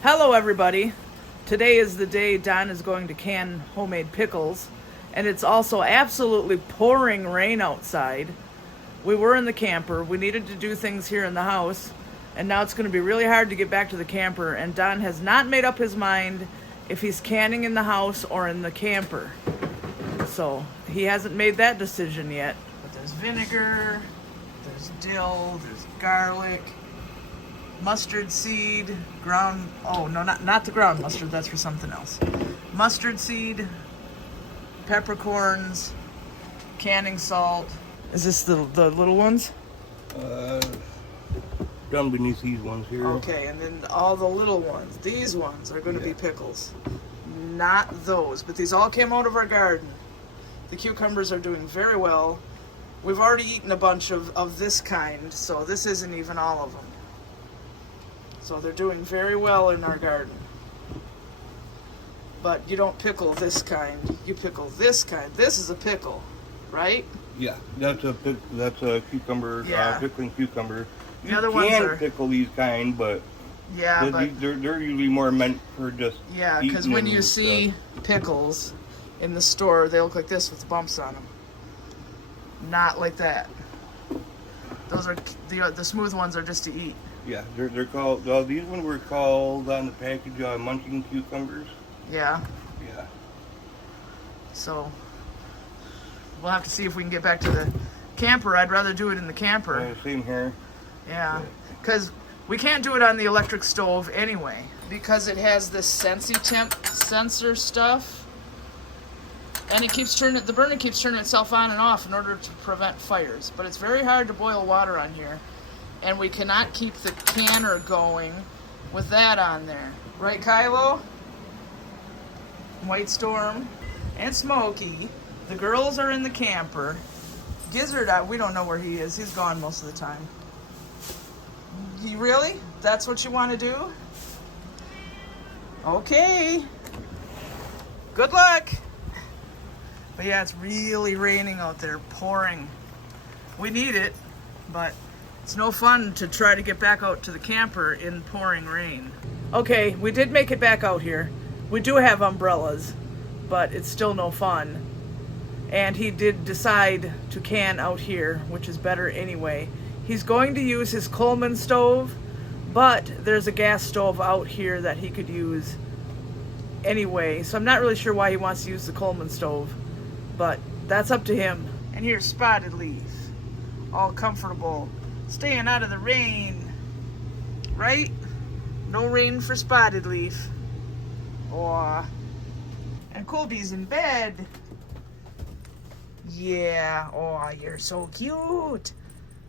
Hello everybody. Today is the day Don is going to can homemade pickles, and it's also absolutely pouring rain outside. We were in the camper. We needed to do things here in the house, and now it's going to be really hard to get back to the camper, and Don has not made up his mind if he's canning in the house or in the camper. So he hasn't made that decision yet. But there's vinegar, there's dill, there's garlic, mustard seed, ground, oh no, not the ground mustard, that's for something else. Mustard seed, peppercorns, canning salt. Is this the little ones? Down beneath these ones here. Okay, and then all the little ones. These ones are going to be pickles. Not those, but these all came out of our garden. The cucumbers are doing very well. We've already eaten a bunch of this kind, so this isn't even all of them. So they're doing very well in our garden. But you don't pickle this kind. You pickle this kind. This is a pickle, right? Yeah, that's a cucumber, Yeah. pickling cucumber. The other ones can are pickle these kind, but yeah, but they're usually more meant for just yeah, because eating when them you and see stuff. pickles in the store, they look like this with bumps on them. Not like that. Those are the smooth ones are just to eat. Yeah, they're called. These ones were called on the package munching cucumbers. Yeah. Yeah. So we'll have to see if we can get back to the camper. I'd rather do it in the camper. Same here. Yeah, because we can't do it on the electric stove anyway, because it has this temp sensor stuff, and the burner keeps turning itself on and off in order to prevent fires. But it's very hard to boil water on here, and we cannot keep the canner going with that on there. Right, Kylo? White Storm and Smokey. The girls are in the camper. Gizzard, we don't know where he is. He's gone most of the time. You really? That's what you want to do? Okay. Good luck. But yeah, it's really raining out there, pouring. We need it, but it's no fun to try to get back out to the camper in pouring rain. Okay, we did make it back out here. We do have umbrellas, but it's still no fun. And he did decide to can out here, which is better anyway. He's going to use his Coleman stove, but there's a gas stove out here that he could use anyway. So I'm not really sure why he wants to use the Coleman stove, but that's up to him. And here's Spotted Leaf, all comfortable, staying out of the rain, right? No rain for Spotted Leaf. Aw. And Colby's in bed. Yeah, oh, you're so cute.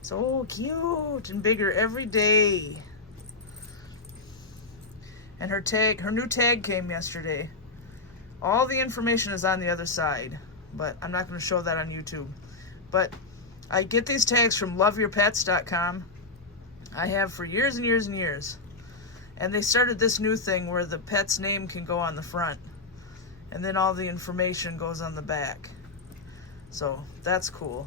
So cute and bigger every day. And her new tag came yesterday. All the information is on the other side, but I'm not going to show that on YouTube. But I get these tags from loveyourpets.com. I have for years and years and years. And they started this new thing where the pet's name can go on the front, and then all the information goes on the back. So that's cool.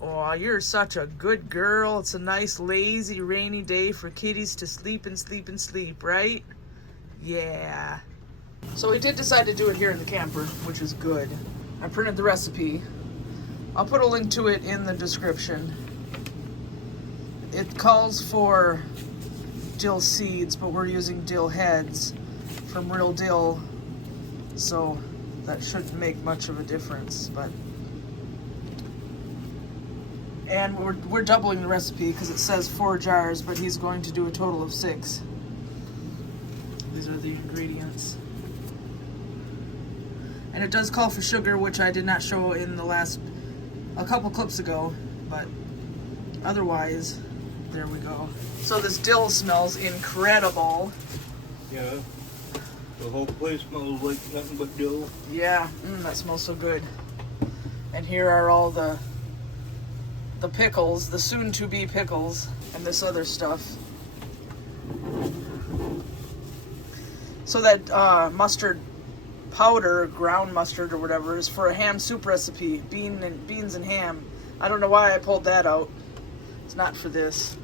Oh, you're such a good girl. It's a nice, lazy, rainy day for kitties to sleep and sleep and sleep, right? Yeah. So we did decide to do it here in the camper, which is good. I printed the recipe. I'll put a link to it in the description. It calls for dill seeds, but we're using dill heads from real dill, so that shouldn't make much of a difference. And we're doubling the recipe because it says 4 jars, but he's going to do a total of 6. These are the ingredients. And it does call for sugar, which I did not show in a couple clips ago, but otherwise, there we go. So this dill smells incredible. Yeah. The whole place smells like nothing but dill. Yeah, that smells so good. And here are all the pickles, the soon-to-be pickles, and this other stuff. So that mustard powder, ground mustard or whatever, is for a ham soup recipe, beans and ham. I don't know why I pulled that out. It's not for this.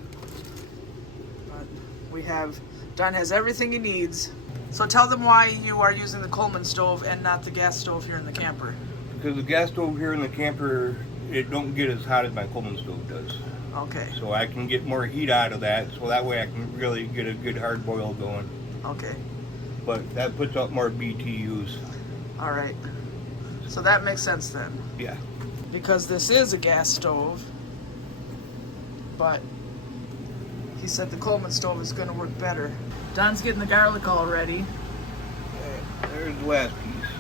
But we have Don has everything he needs. So tell them why you are using the Coleman stove and not the gas stove here in the camper. Because the gas stove here in the camper, it don't get as hot as my Coleman stove does. Okay. So I can get more heat out of that, so that way I can really get a good hard boil going. Okay. But that puts out more BTUs. All right. So that makes sense then. Yeah. Because this is a gas stove, but he said the Coleman stove is going to work better. Don's getting the garlic all ready. Okay, there's the last piece.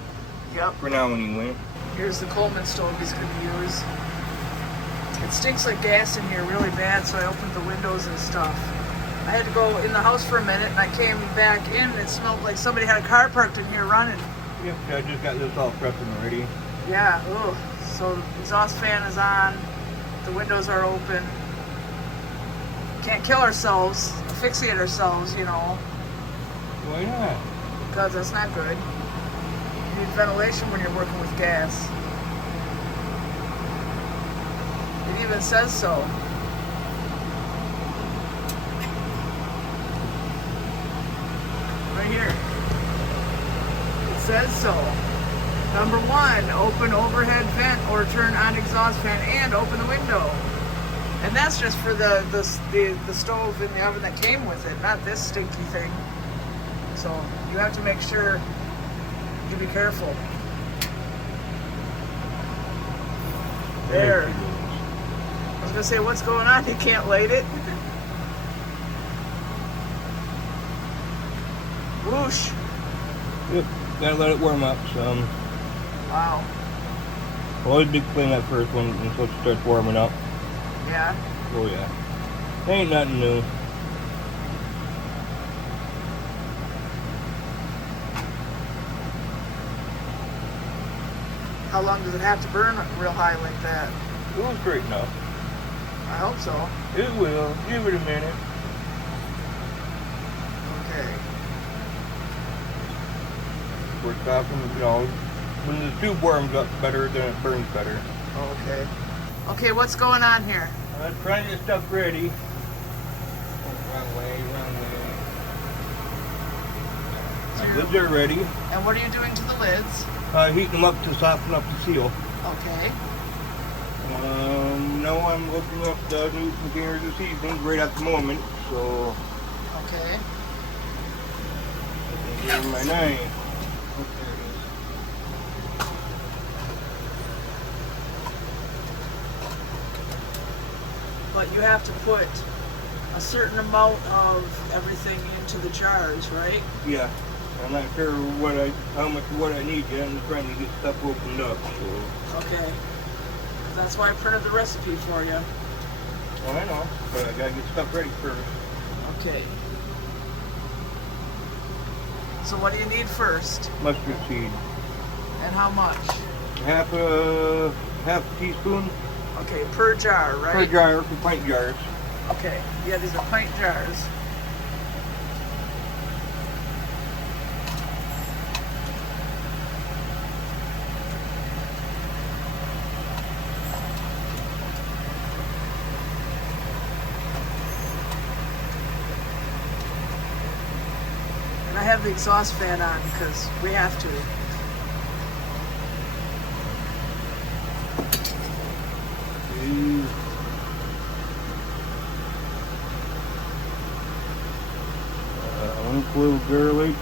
Yep. For now, anyway. Here's the Coleman stove he's going to use. It stinks like gas in here really bad, so I opened the windows and stuff. I had to go in the house for a minute, and I came back in, and it smelled like somebody had a car parked in here running. Yep, I just got this all prepped and ready. Yeah, ugh. So the exhaust fan is on, the windows are open. Can't kill ourselves, asphyxiate ourselves, you know, Why not? because that's not good. You need ventilation when you're working with gas. It even says so. Right here. It says so. Number 1, open overhead vent or turn on exhaust fan and open the window. And that's just for the stove and the oven that came with it, not this stinky thing. So you have to make sure you be careful. There. I was gonna say, what's going on? You can't light it. Whoosh. Yep, gotta let it warm up some. Wow. Always big flame that first one until it starts warming up. Yeah. Oh yeah. Ain't nothing new. How long does it have to burn real high like that? It will straighten up. I hope so. It will. Give it a minute. Okay. Works out from, you know, when the tube warms up better, then it burns better. Okay. Okay, what's going on here? Trying to get stuff ready. Wrong way. My lids are ready. And what are you doing to the lids? Heating them up to soften up the seal. Okay. Now I'm looking up the new containers this evening, right at the moment, so Okay. here's my knife. But you have to put a certain amount of everything into the jars, right? Yeah, I'm not sure how much of what I need yet. I'm trying to get stuff opened up, so. Okay. That's why I printed the recipe for you. Well, I know, but I gotta get stuff ready first. Okay. So what do you need first? Mustard seed. And how much? Half a teaspoon Okay, per jar, right? per jar for pint jars. Okay. Yeah, these are pint jars. And I have the exhaust fan on because we have to. One clove garlic.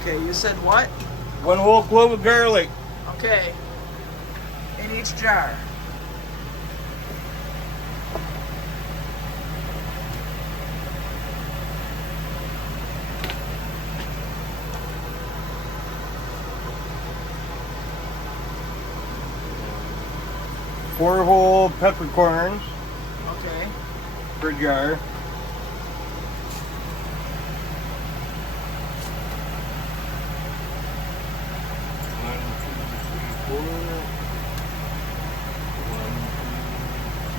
Okay, you said what? One whole clove of garlic. Okay. In each jar. Four whole peppercorns Okay. per jar. One, two,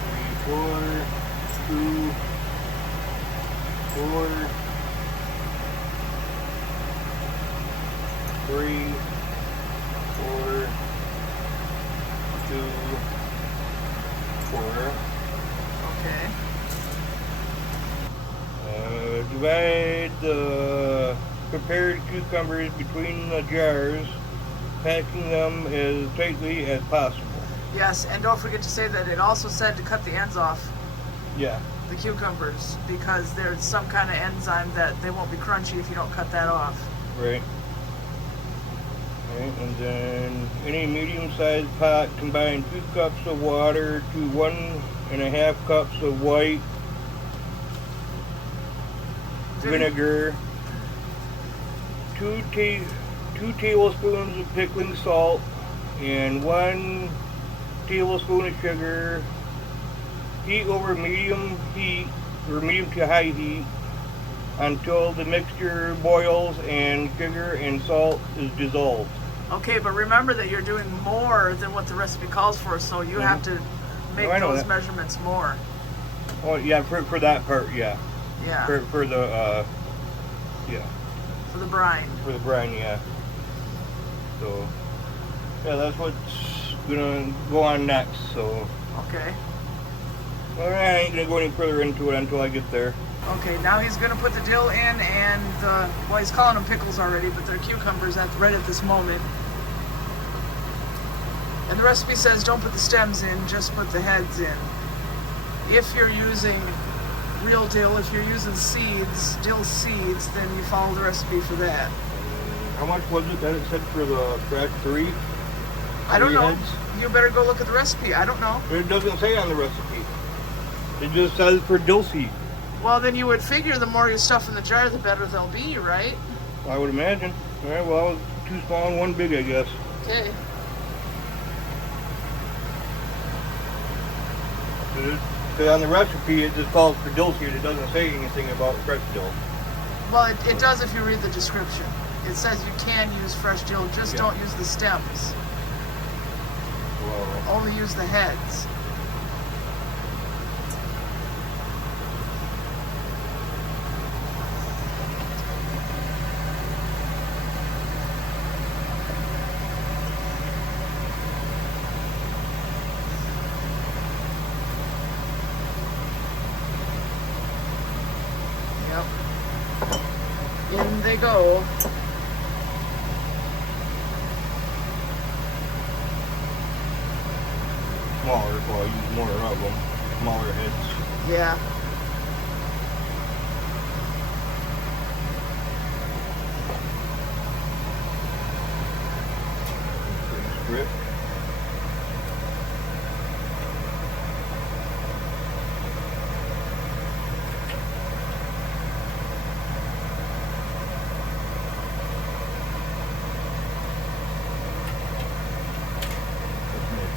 three, four. One, two, three, four, 2, 4. Okay. Divide the prepared cucumbers between the jars, packing them as tightly as possible. Yes, and don't forget to say that it also said to cut the ends off Yeah. the cucumbers because there's some kind of enzyme that they won't be crunchy if you don't cut that off. Right. Right, and then any medium-sized pot, combine 2 cups of water to 1.5 cups of white vinegar, 2 tablespoons of pickling salt, and 1 tablespoon of sugar. Heat over medium heat or medium to high heat until the mixture boils and sugar and salt is dissolved. Okay, but remember that you're doing more than what the recipe calls for, so you have to make those measurements more. Oh yeah, for that part, yeah. Yeah. For the yeah. For the brine. For the brine, yeah. So yeah, that's what's gonna go on next. So okay. Well, I ain't gonna go any further into it until I get there. Okay, now he's gonna put the dill in and well, he's calling them pickles already, but they're cucumbers right at this moment. And the recipe says don't put the stems in, just put the heads in. If you're using real dill, if you're using seeds, dill seeds, then you follow the recipe for that. How much was it that it said for the fresh 3? I don't know. Heads? You better go look at the recipe. I don't know. But it doesn't say on the recipe. It just says for dill seed. Well, then you would figure the more you stuff in the jar, the better they'll be, right? I would imagine. All right, well, I was 2 small and 1 big, I guess. Okay. Because on the recipe, it just calls for dill seed. It doesn't say anything about fresh dill. Well, it does if you read the description. It says you can use fresh dill, just don't use the stems. Well, Only use the heads. In they go. smaller, so I use more of them. Smaller heads. Yeah. Pretty strict.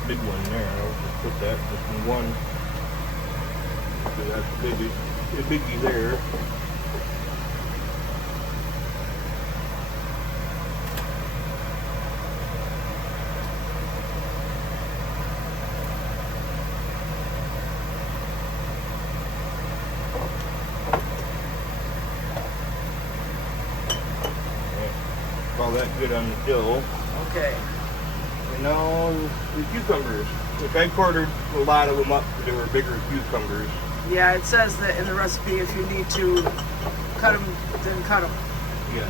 Big one there. I'll just put that just in one. So that's a biggie there. All that good on the dill. Okay. And now the cucumbers, which I quartered a lot of them up because they were bigger cucumbers. Yeah, it says that in the recipe if you need to cut them, then cut them. Yeah.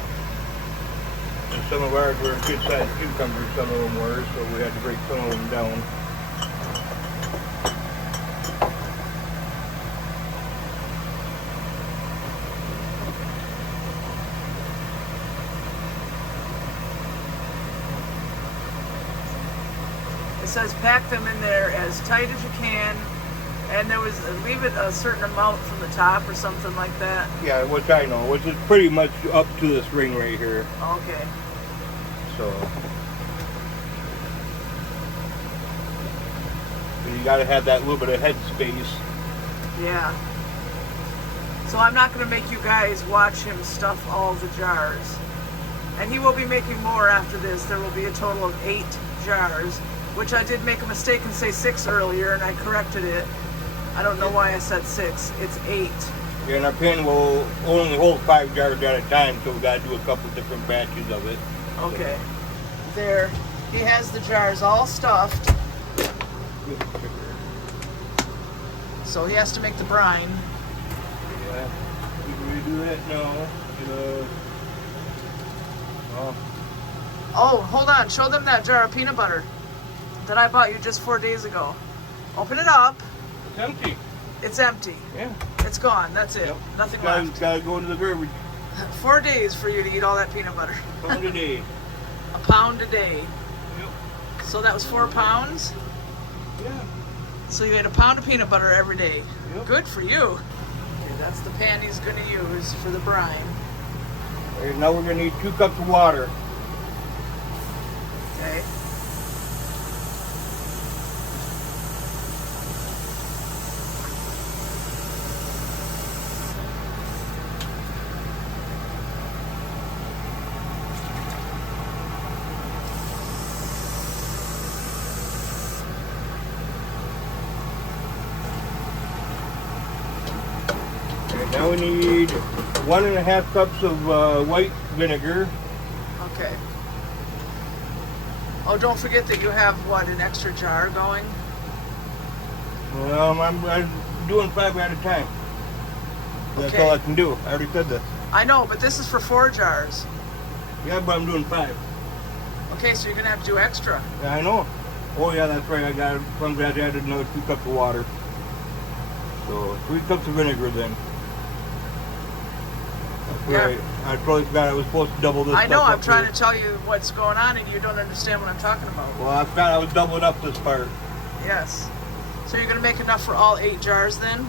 And some of ours were good sized cucumbers, some of them were, so we had to break some of them down. It says pack them in there as tight as you can, and there was leave it a certain amount from the top or something like that. Yeah, which I know, which is pretty much up to this ring right here. Okay. So you got to have that little bit of head space. Yeah. So I'm not going to make you guys watch him stuff all the jars. And he will be making more after this. There will be a total of 8 jars, which I did make a mistake and say 6 earlier, and I corrected it. I don't know why I said 6. It's 8. Yeah, and our pan will only hold 5 jars at a time, so we got to do a couple different batches of it. Okay. There. He has the jars all stuffed. So he has to make the brine. Yeah. We do that now. Oh, Oh, hold on. Show them that jar of peanut butter that I bought you just 4 days ago. Open it up. it's empty. It's empty. Yeah. It's gone. That's it. Yep. Nothing Gotta, left. gotta go into the garbage. 4 days for you to eat all that peanut butter. Pound a day. A pound a day. Yep. So that was 4 pounds. Yeah. So you ate a pound of peanut butter every day. Yep. Good for you. Okay, that's the pan he's going to use for the brine. Alright, now we're gonna need 2 cups of water. Okay. And now we need 1.5 cups of white vinegar. Okay. Oh, don't forget that you have, what, an extra jar going? I'm doing 5 at a time. That's Okay. all I can do. I already said that. I know, but this is for 4 jars. Yeah, but I'm doing 5. Okay, so you're going to have to do extra. Yeah, I know. Oh yeah, that's right. I'm glad I added another 2 cups of water. So 3 cups of vinegar then. That's Yeah. right. I totally forgot I was supposed to double this. I know, stuff I'm up trying here. to tell you what's going on and you don't understand what I'm talking about. Well, I forgot I was doubling up this part. Yes. So you're going to make enough for all 8 jars then?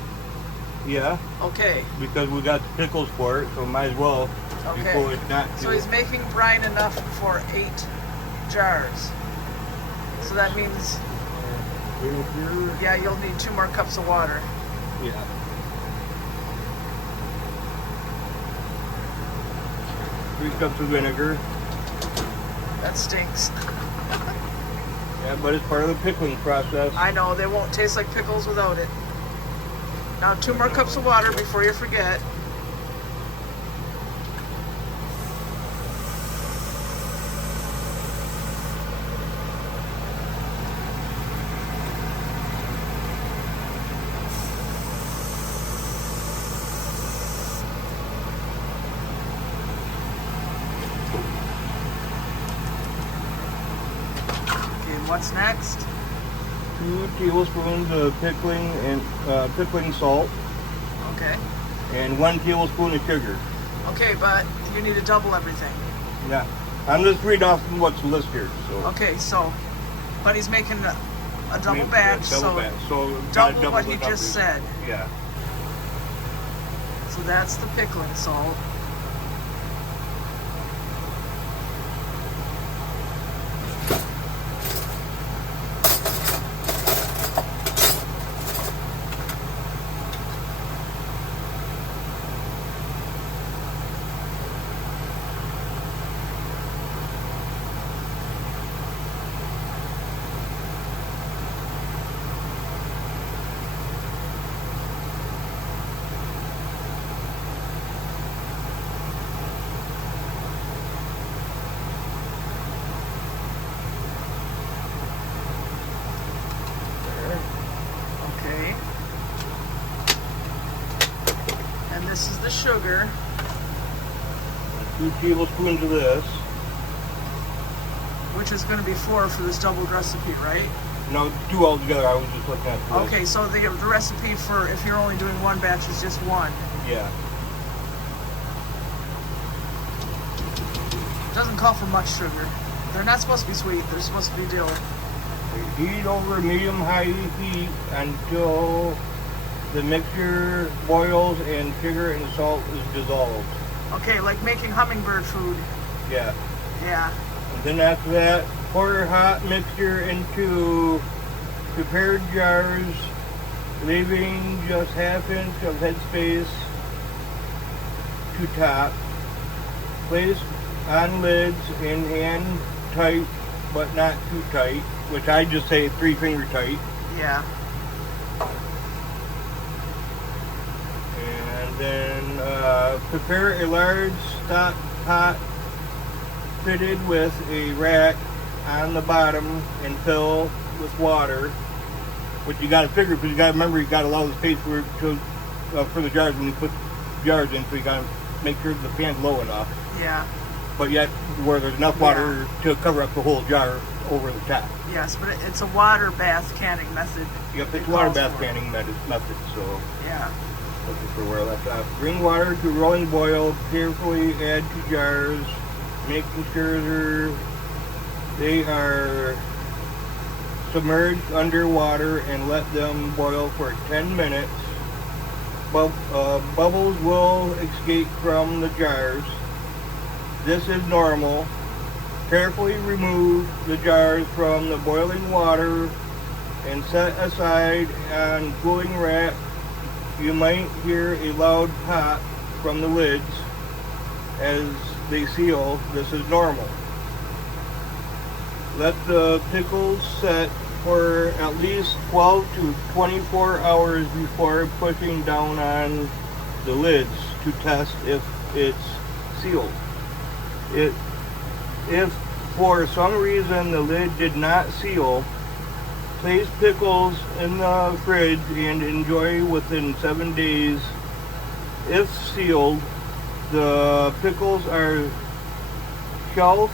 Yeah, Okay. because we got the pickles for it, so might as well. Okay. Before it's not. So he's making brine enough for 8 jars. So that means, yeah, you'll need 2 more cups of water. Yeah. Three cups of vinegar. That stinks. Yeah, but it's part of the pickling process. I know, they won't taste like pickles without it. Now 2 more cups of water before you forget. Okay, what's next? 2 tablespoons of pickling salt, Okay. and 1 tablespoon of sugar. Okay, but you need to double everything. Yeah, I'm just reading off what's listed here. So Okay, so, but he's making a double Yeah, batch, double so batch. So gotta double what the he numbers. just said. Yeah. So that's the pickling salt. Okay. And this is the sugar. 2 tablespoons of this. Which is going to be 4 for this doubled recipe, right? No, 2 altogether. I was just looking at this. Okay, so the recipe for if you're only doing 1 batch is just 1. Yeah. It doesn't call for much sugar. They're not supposed to be sweet. They're supposed to be dill. Heat over medium-high heat until the mixture boils and sugar and salt is dissolved. Okay, like making hummingbird food. Yeah. Yeah. And then after that, pour hot mixture into prepared jars, leaving just ½ inch of headspace to top. Place on lids and hand tight, but not too tight, which I just say 3-finger tight. Yeah. And then prepare a large stock pot fitted with a rack on the bottom and fill with water. Which you got to figure, because you got to remember you got a lot of space for the jars when you put jars in, so you gotta make sure the pan's low enough. Yeah. But yet, where there's enough water to cover up the whole jar over the top. Yes, but it's a water bath canning method. Yep, it's water bath canning method, so. Yeah. Looking for where I left off. Bring water to rolling boil, carefully add to jars, making sure they are submerged underwater and let them boil for 10 minutes. Bubbles will escape from the jars. This is normal. Carefully remove the jars from the boiling water and set aside on cooling rack. You might hear a loud pop from the lids as they seal. This is normal. Let the pickles set for at least 12 to 24 hours before pushing down on the lids to test if it's sealed. If for some reason the lid did not seal, place pickles in the fridge and enjoy within 7 days. If sealed, the pickles are shelf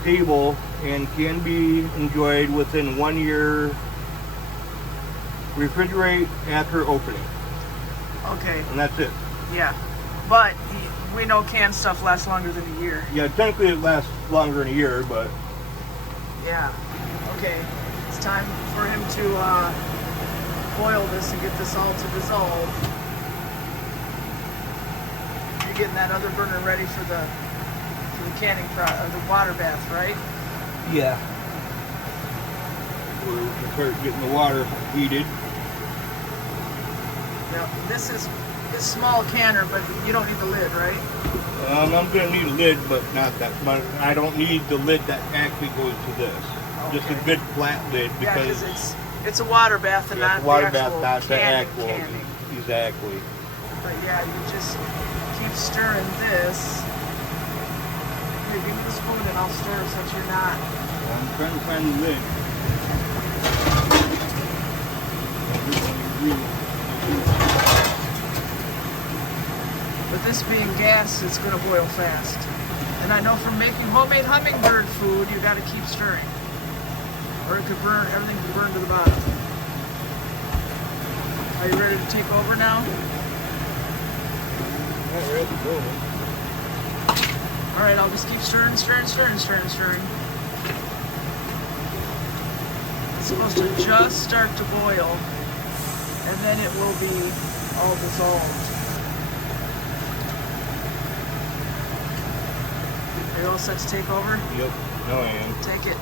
stable and can be enjoyed within 1 year. Refrigerate after opening. Okay. And that's it. Yeah. But we know canned stuff lasts longer than a year. Yeah, technically it lasts longer than a year, but... Yeah. Okay. It's time for him to boil this and get this all to dissolve. You're getting that other burner ready for the canning the water bath, right? Yeah. We'll start getting the water heated. Now, this is small canner, but you don't need the lid, right? I'm gonna need a lid, but not that. But I don't need the lid that actually goes to this. Okay. Just a good flat lid because it's a water bath and not water the actual bath, not the actual. canning. Exactly. But yeah, you just keep stirring this. Here, give me the spoon and I'll stir since you're not. I'm trying to find the lid. But this being gas, it's going to boil fast. And I know from making homemade hummingbird food, you got to keep stirring, or it could burn. Everything could burn to the bottom. Are you ready to take over now? Not ready to go. All right, I'll just keep stirring, stirring, stirring, stirring, stirring. It's supposed to just start to boil, and then it will be all dissolved. Are you all set to take over? Yep. No, I am. Take it.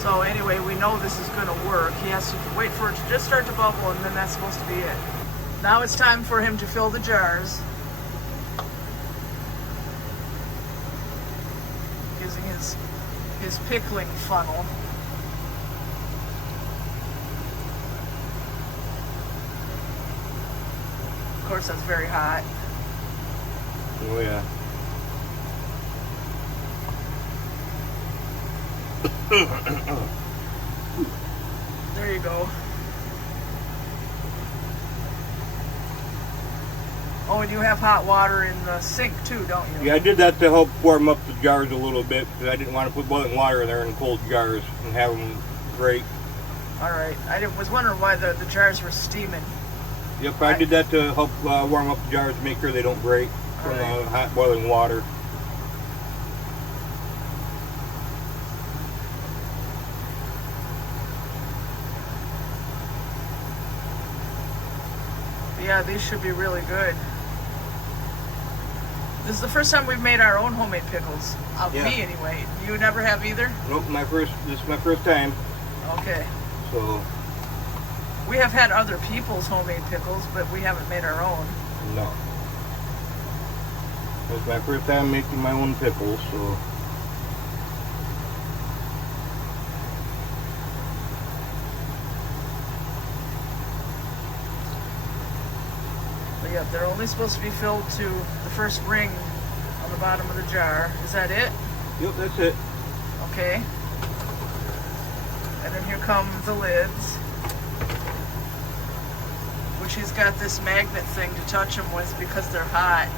So anyway, we know this is going to work. He has to wait for it to just start to bubble, and then that's supposed to be it. Now it's time for him to fill the jars. Using his pickling funnel. Of course, that's very hot. Oh yeah. There you go. Oh, and you have hot water in the sink too, don't you? Yeah, I did that to help warm up the jars a little bit because I didn't want to put boiling water in there in cold jars and have them break. All right. I was wondering why the jars were steaming. Yep, I did that to help warm up the jars to make sure they don't break from right. Hot boiling water. Yeah, these should be really good. This is the first time we've made our own homemade pickles. Yeah. Me, anyway. You never have either? Nope, this is my first time. Okay. So. We have had other people's homemade pickles, but we haven't made our own. No. It's my first time making my own pickles, so. But yeah, they're only supposed to be filled to the first ring on the bottom of the jar. Is that it? Yep, that's it. Okay. And then here come the lids, which he's got this magnet thing to touch them with because they're hot.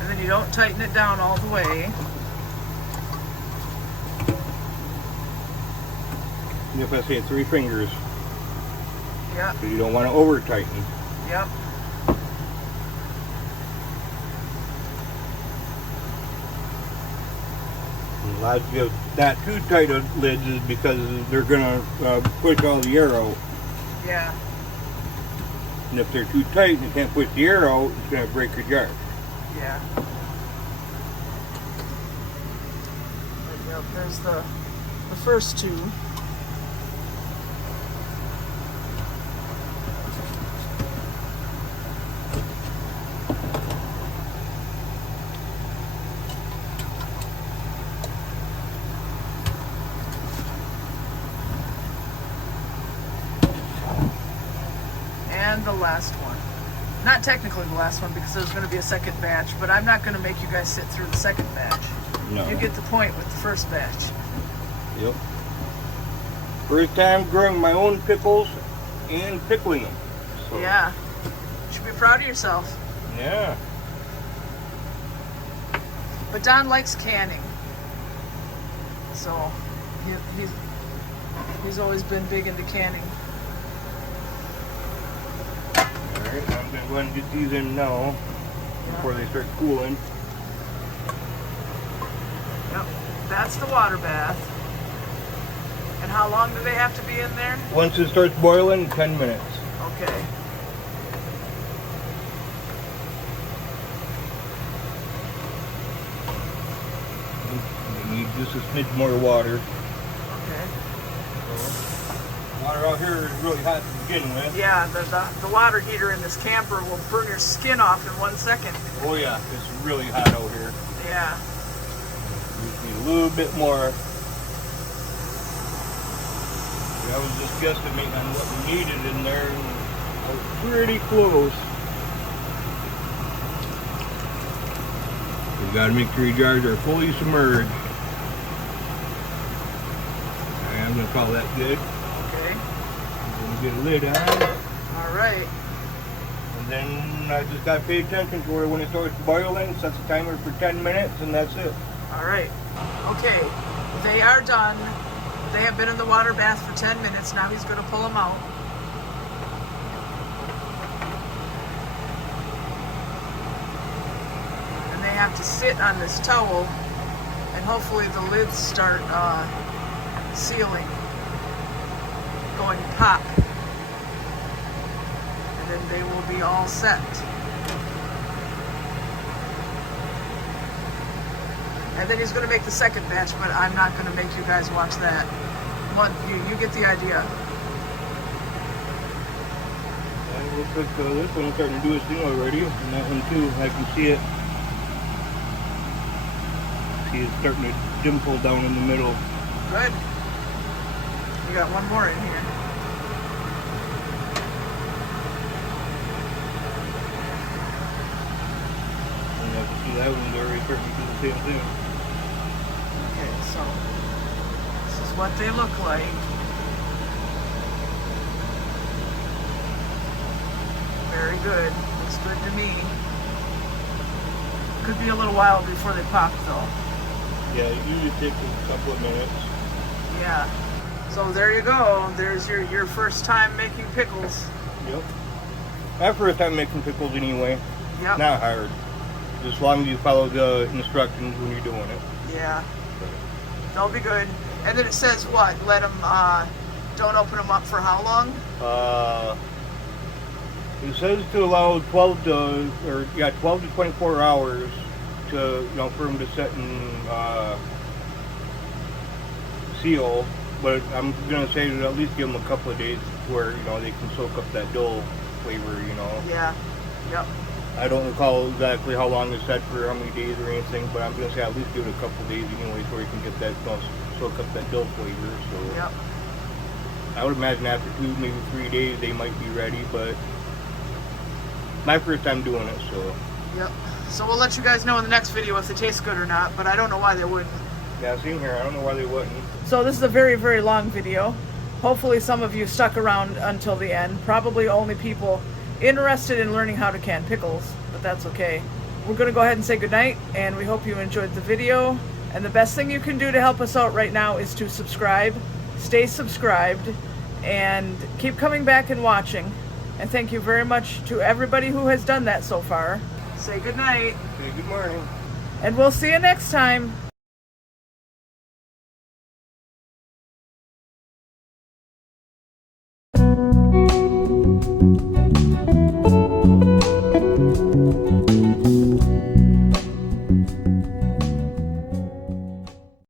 And then you don't tighten it down all the way. If I say 3 fingers, Yep, because you don't want to over tighten. yep. A lot of you not too tight of lids is because they're gonna push all the air out. Yeah, And if they're too tight and you can't push the air out, it's gonna break your jar. yeah. Yep, there's the first two. And the last one. Not technically the last one because there's going to be a second batch, but I'm not going to make you guys sit through the second batch. No. You get the point with the first batch. Yep. First time growing my own pickles and pickling them. So, Yeah. You should be proud of yourself. Yeah. But Don likes canning. So he's always been big into canning. Alright, I'm gonna go ahead and get these in now before they start cooling. Yep. That's the water bath. And how long do they have to be in there? Once it starts boiling, 10 minutes. Okay. You need just a smidge more water. Okay. Water out here is really hot to begin with. Yeah, the water heater in this camper will burn your skin off in 1 second. Oh yeah, it's really hot out here. Yeah. We just need a little bit more. I was just guesstimating on what we needed in there, and I was pretty close. You gotta make sure your jars are fully submerged. Okay, I'm gonna call that good. Okay. I'm gonna get a lid on, All right. and then I just gotta pay attention to where when it starts boiling, set the timer for 10 minutes, and that's it. All right. Okay. They are done. They have been in the water bath for 10 minutes. Now he's going to pull them out. And they have to sit on this towel, and hopefully the lids start sealing, going pop. And then they will be all set. And then he's going to make the second batch, but I'm not going to make you guys watch that. One, you get the idea. It looks like this one is starting to do its thing already, and that one too, I can see it. See it starting to dimple down in the middle. Good. We got one more in here. And I can see that one's already starting to do the same thing. Okay, so this is what they look like. Very good. Looks good to me. Could be a little while before they pop, though. Yeah, it usually takes a couple of minutes. Yeah. So there you go. There's your first time making pickles. Yep. My first time making pickles anyway. Yep. Not hard. As long as you follow the instructions when you're doing it. Yeah. They'll be good. And then it says what? Let them, don't open them up for how long? It says to allow 12 to 24 hours to, for them to set and seal. But I'm gonna say to at least give them a couple of days where they can soak up that dill flavor. Yeah. Yep. I don't recall exactly how long it's set for, how many days or anything, but I'm gonna say at least give it a couple of days anyways, where you can get that soak up that dill flavor. So Yep. I would imagine after 2, maybe 3 days they might be ready, but my first time doing it, so. Yep. So we'll let you guys know in the next video if they taste good or not, but I don't know why they wouldn't. Yeah, same here. I don't know why they wouldn't. So this is a very, very long video. Hopefully some of you stuck around until the end. Probably only people interested in learning how to can pickles, but that's okay. We're going to go ahead and say goodnight, and we hope you enjoyed the video. And the best thing you can do to help us out right now is to subscribe. Stay subscribed, and keep coming back and watching. And thank you very much to everybody who has done that so far. Say goodnight. Say good morning. And we'll see you next time.